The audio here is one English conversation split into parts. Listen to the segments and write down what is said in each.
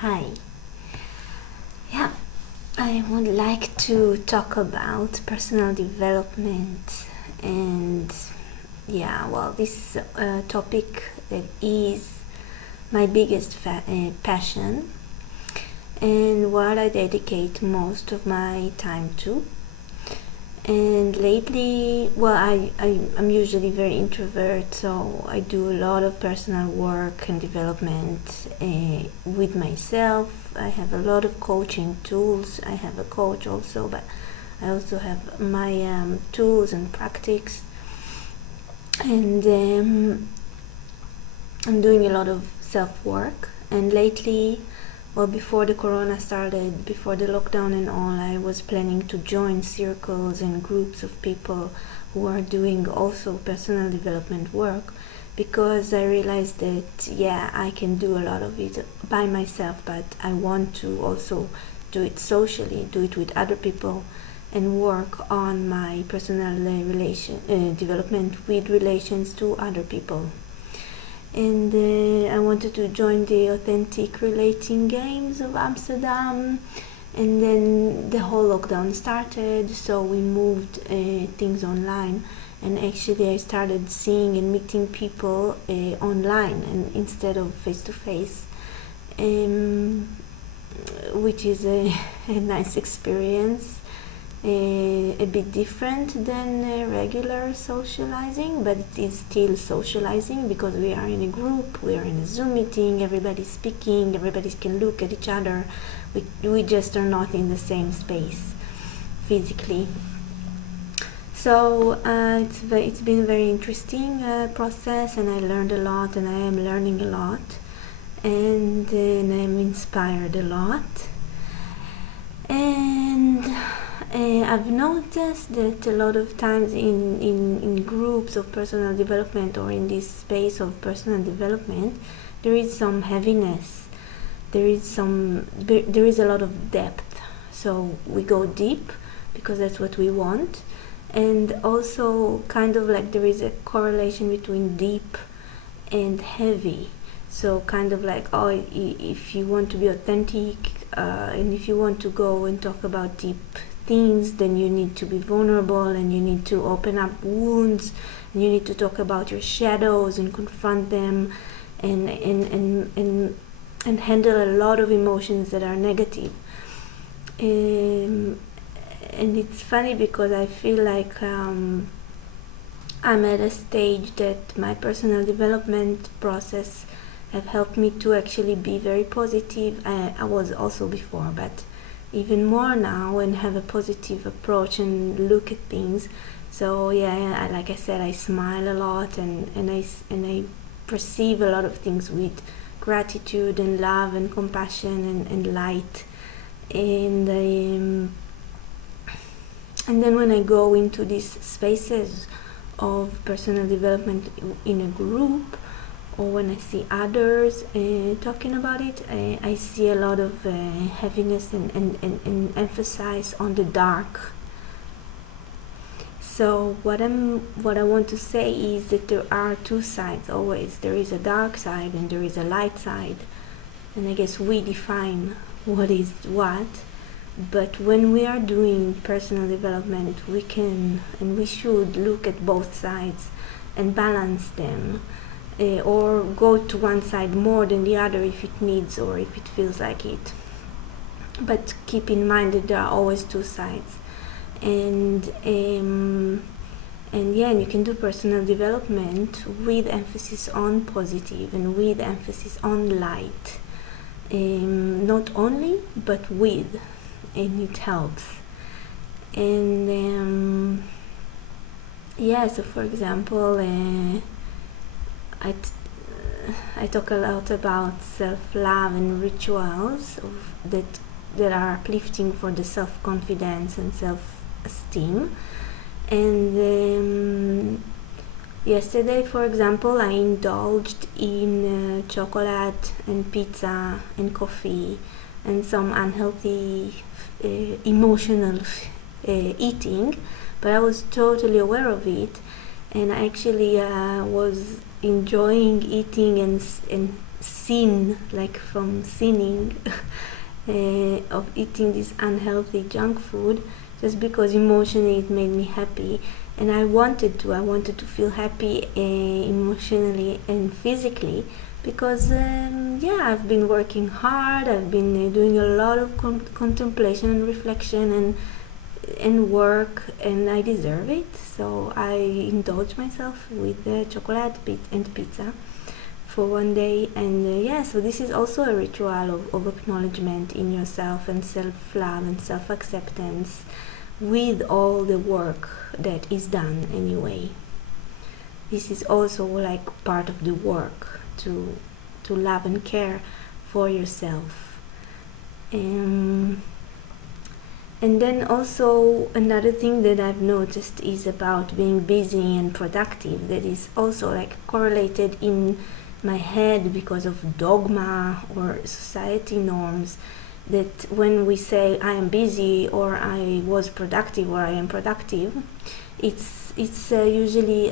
Hi. Yeah, I would like to talk about personal development, and this is a topic that is my biggest passion and what I dedicate most of my time to. And lately, I'm usually very introvert, so I do a lot of personal work and development with myself. I have a lot of coaching tools. I have a coach also, but I also have my tools and practice. And I'm doing a lot of self-work. And lately, before the corona started, before the lockdown and all, I was planning to join circles and groups of people who are doing also personal development work, because I realized that I can do a lot of it by myself, but I want to also do it socially, do it with other people, and work on my personal development with relations to other people. And I wanted to join the Authentic Relating Games of Amsterdam, and then the whole lockdown started, so we moved things online, and actually I started seeing and meeting people online and instead of face to face, which is a nice experience. A bit different than regular socializing, but it is still socializing because we are in a group, we are in a Zoom meeting, everybody's speaking, everybody can look at each other. We just are not in the same space physically. So it's been a very interesting process, and I learned a lot, and I am learning a lot, and I'm inspired a lot. And I've noticed that a lot of times in groups of personal development, or in this space of personal development, there is some heaviness. There is a lot of depth. So we go deep because that's what we want, and also kind of like there is a correlation between deep and heavy. So kind of like, if you want to be authentic, and if you want to go and talk about deep things, then you need to be vulnerable, and you need to open up wounds, and you need to talk about your shadows and confront them, and handle a lot of emotions that are negative. And it's funny because I feel like I'm at a stage that my personal development process have helped me to actually be very positive. I was also before, but even more now, and have a positive approach and look at things. So like I said, I smile a lot, and I perceive a lot of things with gratitude and love and compassion and light. And then when I go into these spaces of personal development in a group, or when I see others talking about it, I see a lot of heaviness and emphasis on the dark. So what I want to say is that there are two sides always. There is a dark side and there is a light side, and I guess we define what is what. But when we are doing personal development, we can and we should look at both sides and balance them. Or go to one side more than the other if it needs or if it feels like it. But keep in mind that there are always two sides. And you can do personal development with emphasis on positive and with emphasis on light. Not only, but with, and it helps. And so for example, I talk a lot about self-love and rituals that are uplifting for the self-confidence and self-esteem. And yesterday, for example, I indulged in chocolate and pizza and coffee and some unhealthy emotional eating, but I was totally aware of it, and I actually was enjoying eating and sin, like from sinning, of eating this unhealthy junk food, just because emotionally it made me happy. And I wanted to feel happy emotionally and physically, because I've been working hard. I've been doing a lot of contemplation and reflection and work, and I deserve it. So I indulge myself with chocolate and pizza for one day. And so this is also a ritual of acknowledgement in yourself and self-love and self-acceptance, with all the work that is done anyway. This is also like part of the work to love and care for yourself. And then also another thing that I've noticed is about being busy and productive, that is also like correlated in my head because of dogma or society norms, that when we say I am busy or I was productive or I am productive, it's usually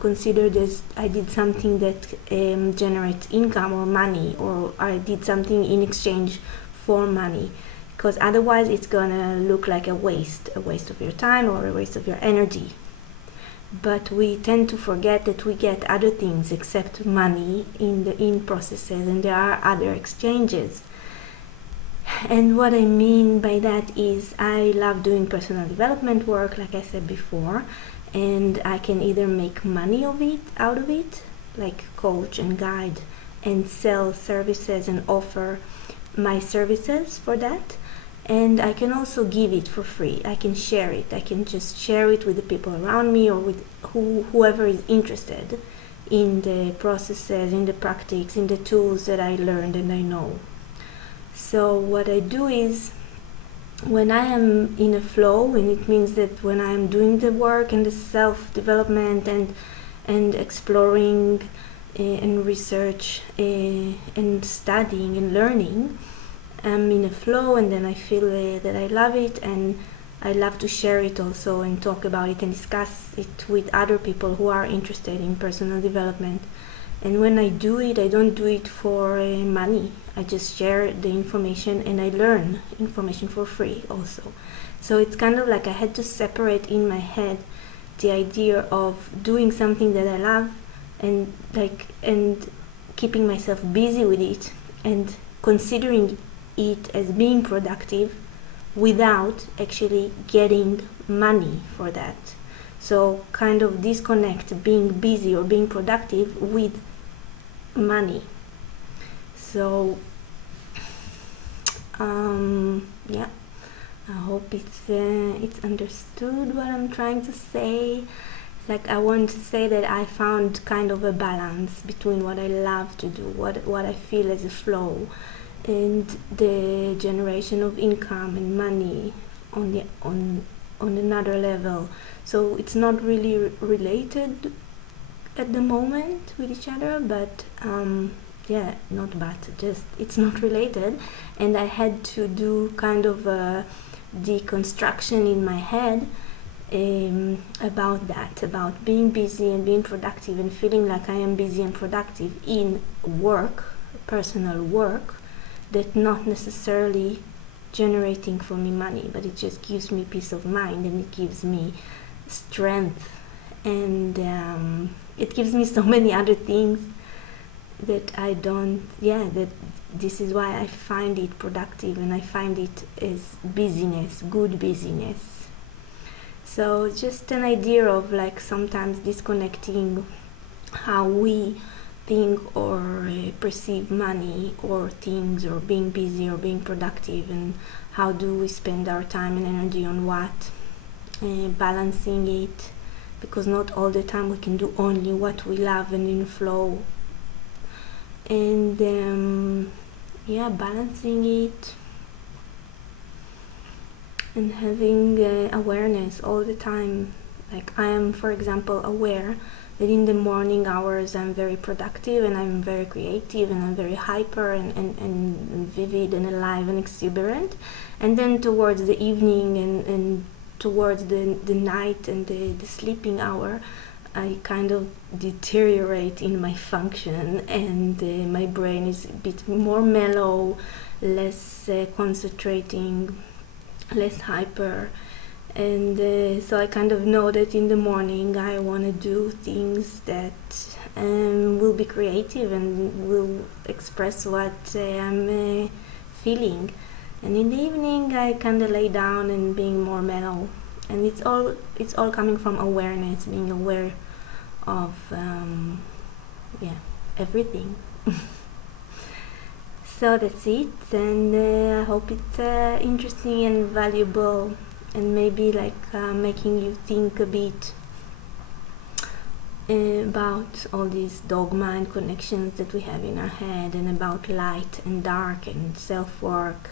considered as I did something that generates income or money, or I did something in exchange for money, because otherwise it's gonna look like a waste of your time or a waste of your energy. But we tend to forget that we get other things except money in processes, and there are other exchanges. And what I mean by that is I love doing personal development work, like I said before, and I can either make money out of it, like coach and guide and sell services and offer my services for that. And I can also give it for free. I can share it. I can just share it with the people around me, or with whoever is interested in the processes, in the practices, in the tools that I learned and I know. So what I do is, when I am in a flow, and it means that when I am doing the work and the self-development and exploring and research and studying and learning, I'm in a flow, and then I feel that I love it, and I love to share it also and talk about it and discuss it with other people who are interested in personal development. And when I do it, I don't do it for money. I just share the information, and I learn information for free also. So it's kind of like I had to separate in my head the idea of doing something that I love and keeping myself busy with it and considering it as being productive without actually getting money for that. So kind of disconnect being busy or being productive with money. So I hope it's understood what I'm trying to say. It's like I want to say that I found kind of a balance between what I love to do, what I feel as a flow, and the generation of income and money on another level. So it's not really related at the moment with each other, but just it's not related. And I had to do kind of a deconstruction in my head about that, about being busy and being productive and feeling like I am busy and productive in work, personal work, that not necessarily generating for me money, but it just gives me peace of mind, and it gives me strength, and it gives me so many other things that I don't, that this is why I find it productive, and I find it as busyness, good busyness. So just an idea of like sometimes disconnecting how we think or perceive money or things, or being busy or being productive, and how do we spend our time and energy on what, balancing it, because not all the time we can do only what we love and in flow, and balancing it and having awareness all the time. Like I am, for example, aware that in the morning hours I'm very productive and I'm very creative and I'm very hyper and vivid and alive and exuberant, and then towards the evening and towards the night and the sleeping hour, I kind of deteriorate in my function, and my brain is a bit more mellow, less concentrating, less hyper. And so I kind of know that in the morning I want to do things that will be creative and will express what I'm feeling. And in the evening I kind of lay down and being more mellow. And it's all coming from awareness, being aware of everything. So that's it, and I hope it's interesting and valuable, and maybe making you think a bit about all these dogma and connections that we have in our head, and about light and dark and self-work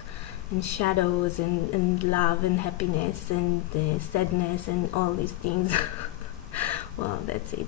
and shadows and love and happiness and sadness and all these things. Well, that's it.